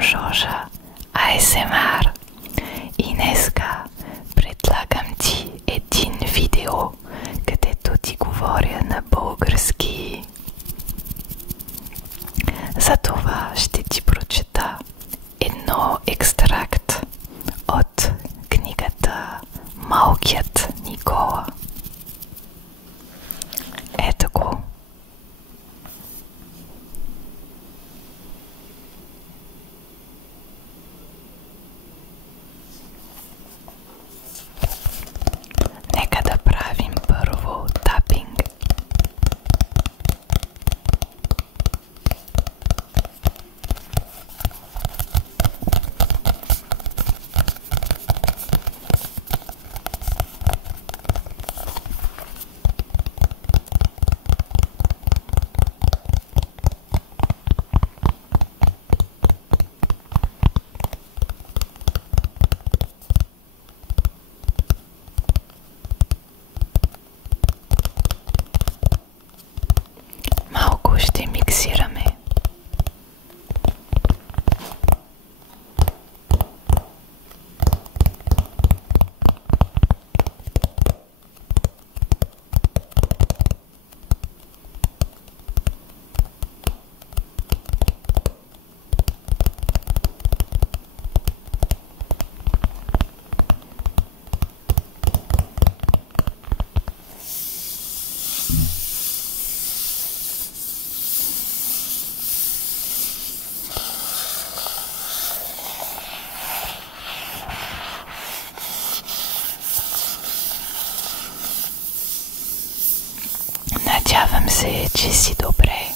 Жожа ASMR и днеска предлагам ти един видео, където ти говоря на български. Затова ще ти прочета едно екстракт от книгата Малкият Никола. Ето го. Нека да правим първо тапинг. Малко ще миксираме. Надявам се, че си добре.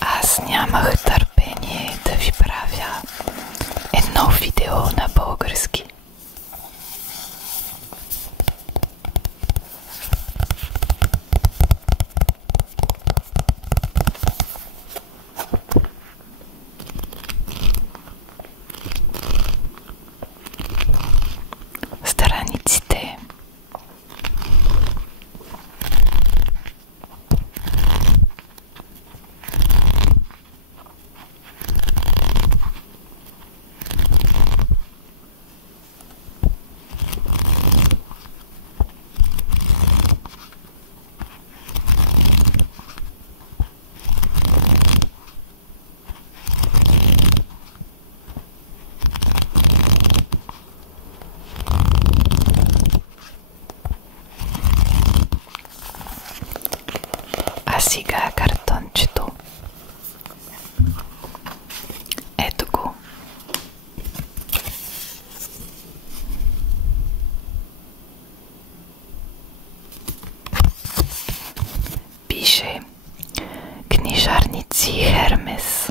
Аз нямах търпение да ви правя едно видео на български. Страниците. А сега картончето. Ето го. Пише Книжарници Хермес.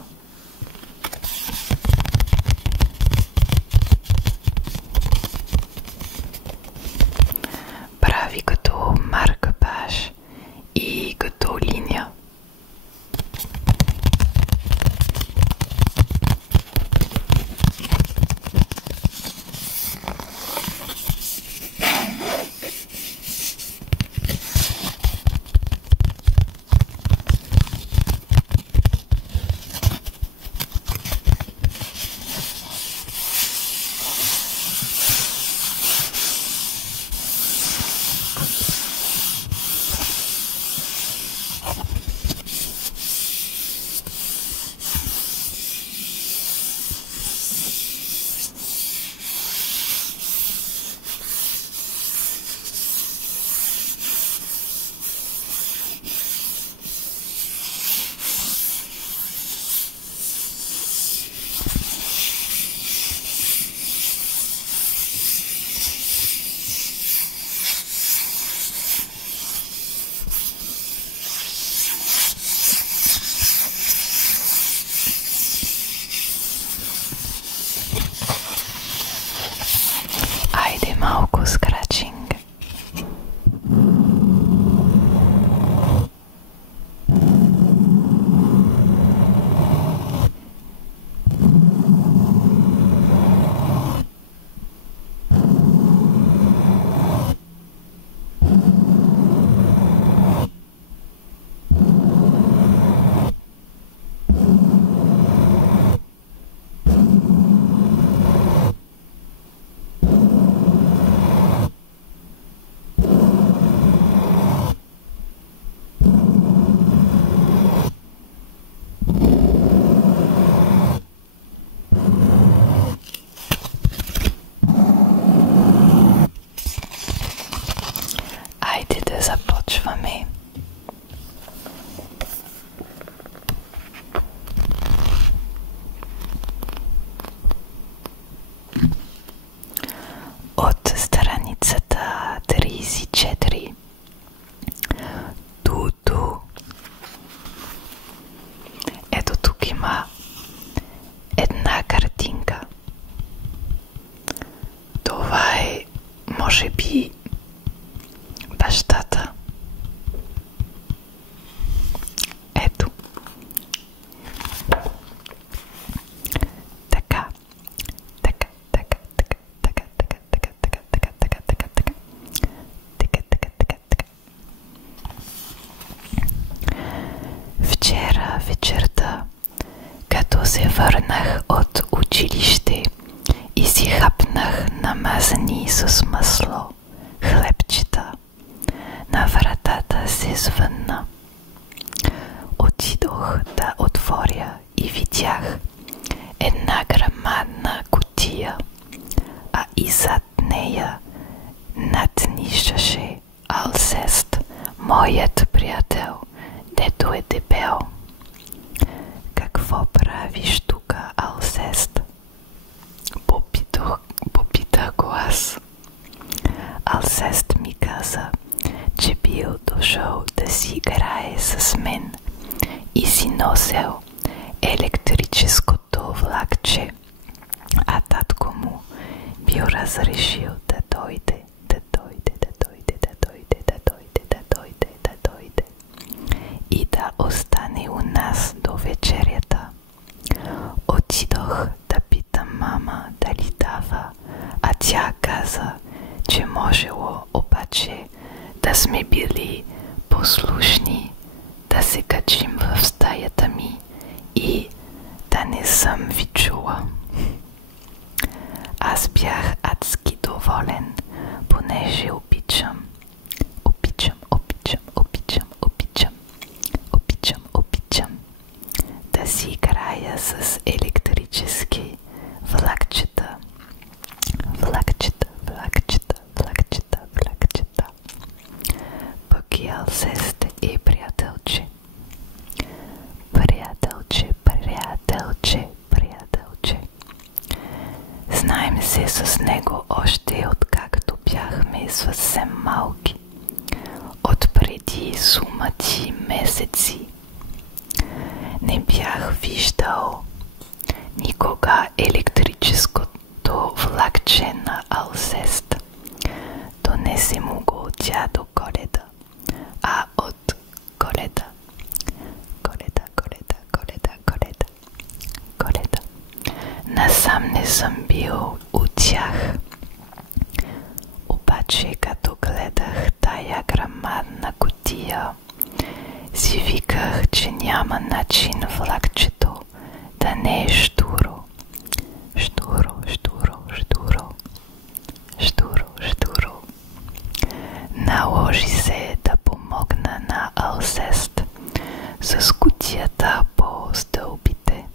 Прави като марка-паж и като линия. Айде малко скрачинг. една картинка. Това е, може би, бащата. Ето. Така. Така. Вчера вечерта, като се върнах от училище и си хапнах намазани с масло хлебчета, на вратата се звънна. Отидох да отворя и видях една грамадна кутия, а и зад нея наднишаше Алсест, моят приятел, дето е дебел. Какво правиш тука, Алсест? Попитах го аз. Алсест ми каза, че бил дошъл да си играе с мен и си носел електрическото влакче, а татко му бил разрешил да дойде и да остане у нас до вечерята. Отидох да питам мама дали дава, а тя каза, че можело обаче да сме били послушни, да се качим в стаята ми и да не съм ви чула. Аз бях адски доволен, понеже обичам да си играя с електрически влакчета. Пък и Алсест е приятелче. Знаем се с него още откакто бяхме съвсем малки, отпреди сумати месеци. Не бях виждал никога електрическото влакче на Алсест. Донесе му го от дядо Коледа, а от Коледа насам не съм бил от тях. Обаче като гледах тая грамадна кутия, си виках, че няма начин влакчето да не е щуро. Наложи се да помогна на Алсест с кутията по стълбите,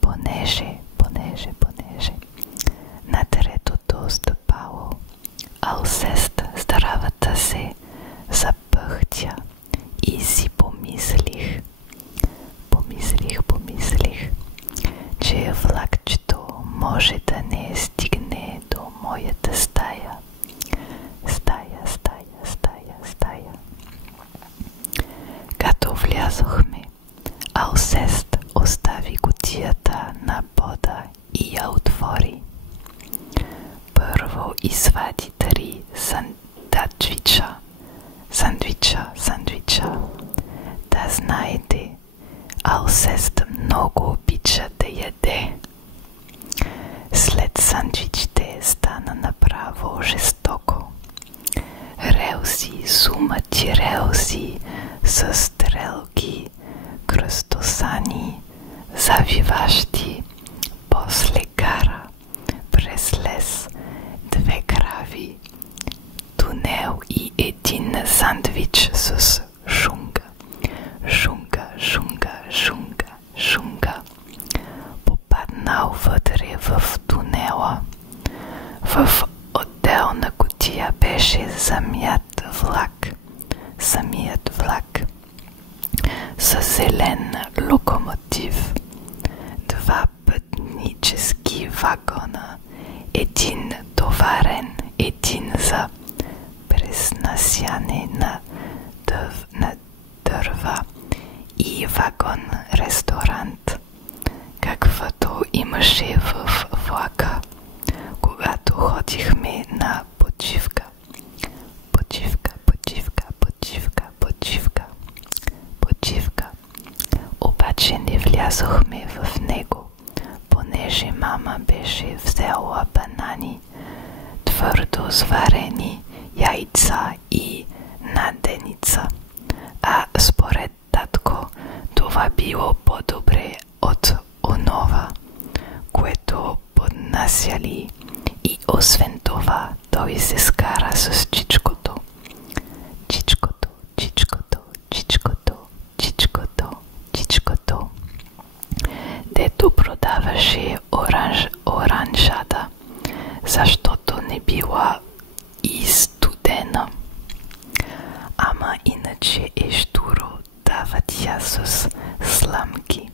понеже на третото стъпало Алсест здравата се запъхтя и си помислих, че влакчето може да не стигне до моята стая. Като влязохме, Алсест остави кутията на пода и я отвори. Първо извади 3 сандвича. Да знаете, Алсест много обича да яде. След сандвичите стана направо жестоко. Сумати релси с стрелки, кръстосани, завиващи, после кара през лес, 2 крави, тунел и един сандвич с шунга. Попаднал вътре в тунела. В отделна кутия беше самият влак с зелен локомотив, 2 пътнически вагона, един товарен, един за преснасяне на дърва и вагон ресторант, каквато имаше в влака, когато ходихме на почивка. Почивка, почивка, почивка, почивка, почивка. Обаче не влязохме в него, понеже мама беше взела банани, твърдо сварени яйца и наденица, а според татко това било по-добре от онова, което поднасяли, и освен това той се скара с чичкото. Чичкото, чичкото, чичкото, чичкото, чичкото, дето продаваше оранжада, защото не била и студена. Ама иначе е щуро, дава тя с сламки.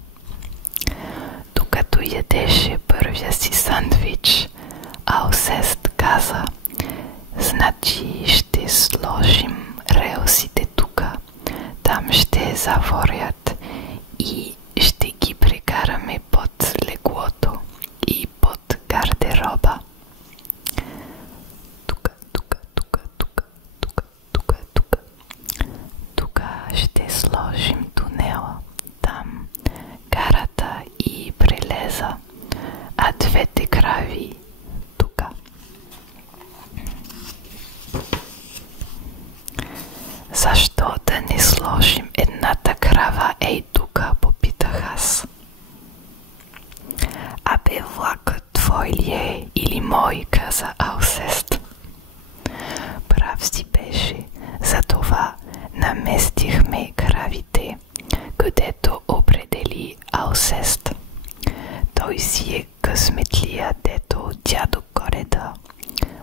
Докато ядеше първия си сандвич, Алсест каза: значи ще сложим релсите тука, там ще заворят и ще ги прекараме под леглото и под гардероба. Тука, тука, тука, тука, тука, тука, тука. Тука ще сложим тунела, там гарата и прелеза, а двете крави тука. Защо да не сложим едната крава ей тука, попитах аз. Абе, влакът твой ли е или мой, каза Алсест. Прав си беше, затова наместихме кравите, където определи Алсест. Той си е късметлия, дето дядо Кореда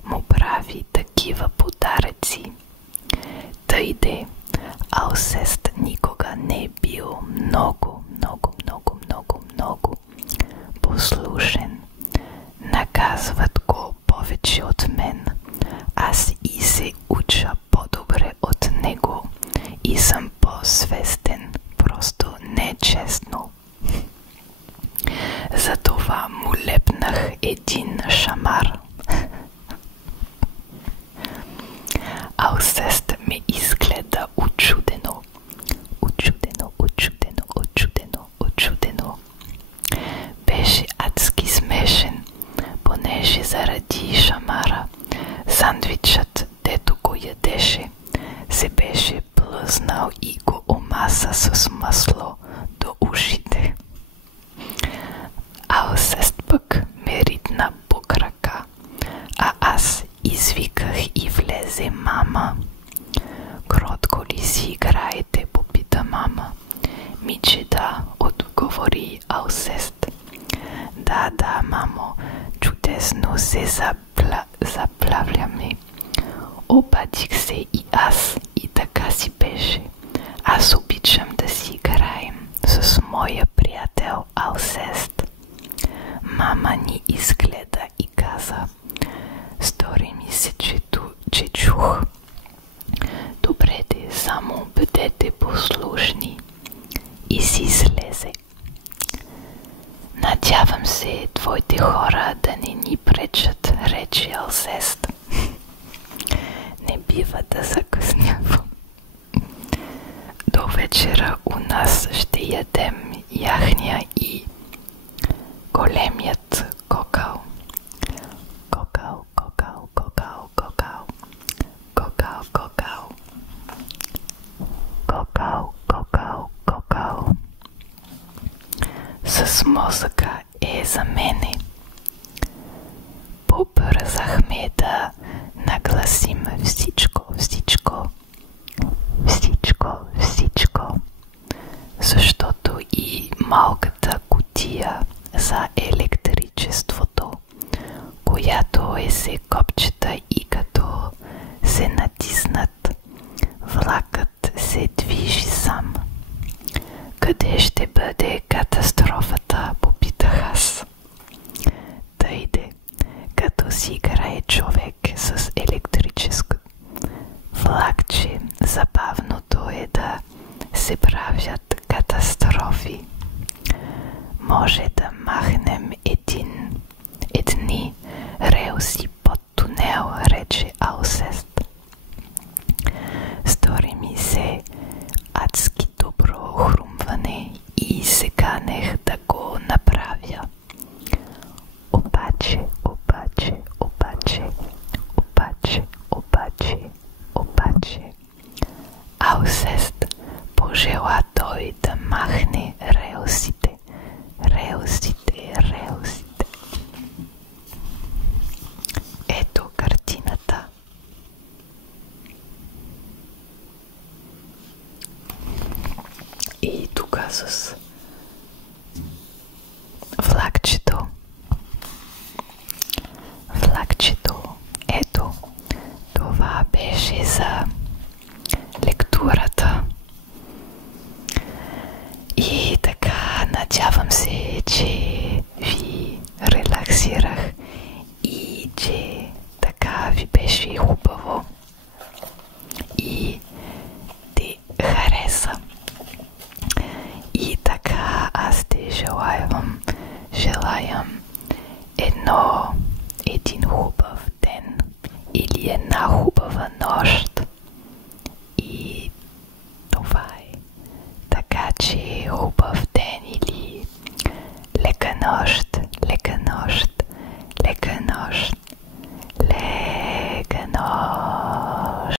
му прави такива подаръци. Тъйде, Алсест никога не е бил много послушен. Наказват го повече от мен. Аз и се уча по-добре от него и съм по-свестен. Просто не е честно. Затова му лепнах един шамар. Алсест ме изгледа учудено. Учудено, учудено, учудено, учудено. Беше адски смешен, понеже заради шамара сандвичът, дето го ядеше, се беше плъзнал и го омаса с масло до ушите. Алсест пък ме ритна по крака, а аз извиках и влезе мама. Кротко ли си играете, попита мама. Миче, да, отговори Алсест. Да, мамо, чудесно се заплавляме. Обадих се и аз, и така си беше. Аз обичам да си играем с моя приятел Алсест. Мама ни изгледа и каза: стори ми се, че чух. Добре де, само бъдете послушни. И си слезе. Надявам се твоите хора да не ни пречат, рече Алсест. Не бива да закъснявам. До вечера у нас ще ядем яхния и големият кокал. Кокал, кокал, кокал, кокал. Кокал, кокал. Кокал, кокал, кокал. С мозъка е за мене. Побързахме да нагласим всичко, защото и малката кутия за електричеството, която е се копчета и като се натиснат, влакът се движи сам. Къде ще бъде катастрофата, попитах аз. Тъйде, като си играе човек с електрическо влакче, забавното е да се правят катастрофи. Може да махнем носи под тунел, рече Алсест. Стори ми се адски добро хрумване и се канех да го направя. Обаче, Алсест пожела той да махне релсите. Ето картината. И тук с флагчето. Ето, това беше за лектората. И така, надявам се, че ви релаксирах и че така ви беше хубаво и те хареса. И така аз те желаям един хубав ден или една хубава нощ. И това е. Така че хубав ден или лека нощ.